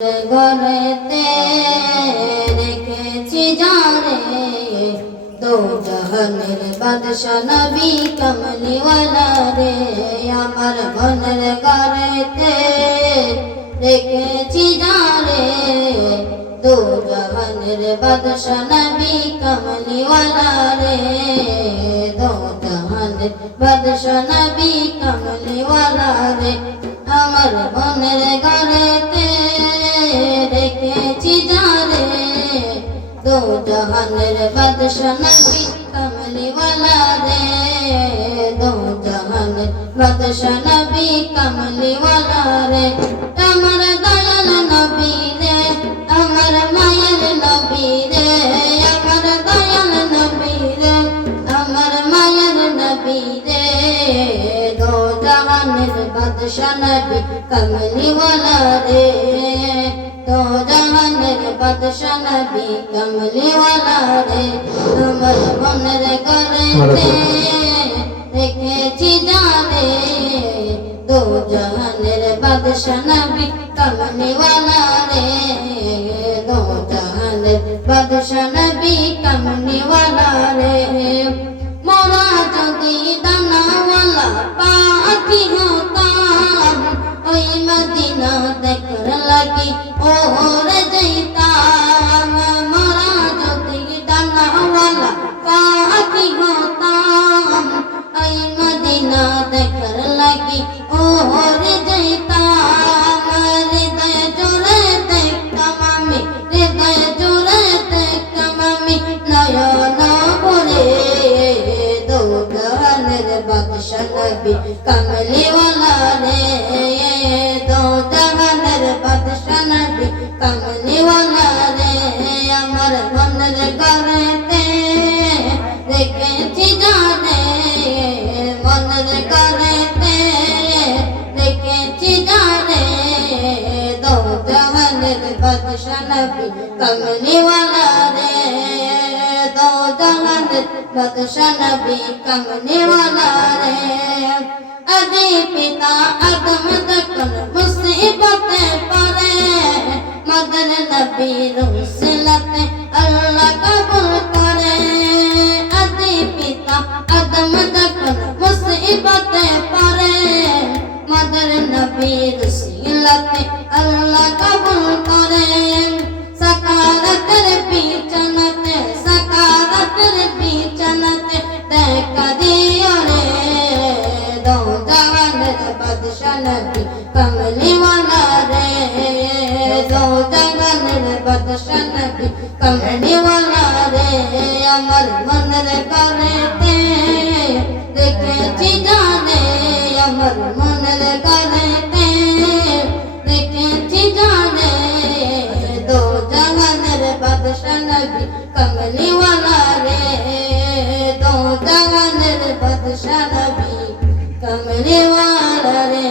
ঘরেতে রেখেছি যারে দো জাহানের বাদশা নবী কমলিওয়ালা রে আমার মনের ঘরেতে রেখেছি যারে দো জাহানের বাদশা নবী কমলিওয়ালা রে দো জাহানের বাদশা নবী কমলিওয়ালা রে আমার মনের ঘরেতে রেখেছি যারে দো জাহানের বাদশা নবী কমলিওয়ালা রে দো জাহানের বাদশা নবী কমলিওয়ালা রে আমার দয়াল নবী রে আমার মায়ের নবী রে আমার দয়াল নবী রে আমার মায়ের নবী রে দো জাহানের বাদশা নবী কমলিওয়ালা রে দো জাহানের বাদশা নবী কমলিওয়ালা রে আমার মনের ঘরেতে রেখেছি যারে দো জাহানের বাদশা নবী কমলিওয়ালা রে দো জাহানের বাদশা নবী কমলিওয়ালা রে মোরা যদি দানাওয়ালা পাখি হতাম ওই মদিনা দেখার লাগি ওরে যাইতাম মোরা যদি দানাওয়ালা পাখি হতাম ওই মদিনা দেখার লাগি ওরে যাইতাম হৃদয় জোরে দেখতাম আমি হৃদয় জোরে দেখতাম আমি নয়ন ভরে দো জাহানের বাদশা নবী কমলিওয়ালা রে দো জাহানের বাদশা নবী কমলিওয়ালা রে আমার মনের ঘরেতে রেখেছি যারে মনের ঘরেতে রেখেছি যারে দো জাহানের বাদশা নবী কমলিওয়ালা রে দো জাহানের বাদশা নবী কমলিওয়ালা রে আদি পিতা আদম যখন মুসিবতে পড়ে মদন নবীর উসিলতে আল্লাহ কবুল করে আদি পিতা আদম যখন মুসিবতে পড়ে মদন নবীর উসিলতে আল্লাহ কবুল করে সাকারাতের বিছানাতে দেখা দিও রে দো জাহানের বাদশা নবী কমলিওয়ালা রে দো জাহানের বাদশা নবী কমলিওয়ালা রে আমার মনের ঘরেতে রেখেছি যারে আমার মনের ঘরেতে রেখেছি যারে দো জাহানের বাদশা নবী কমলিওয়ালা রে দো জাহানের বাদশা নবী কমলিওয়ালা রে।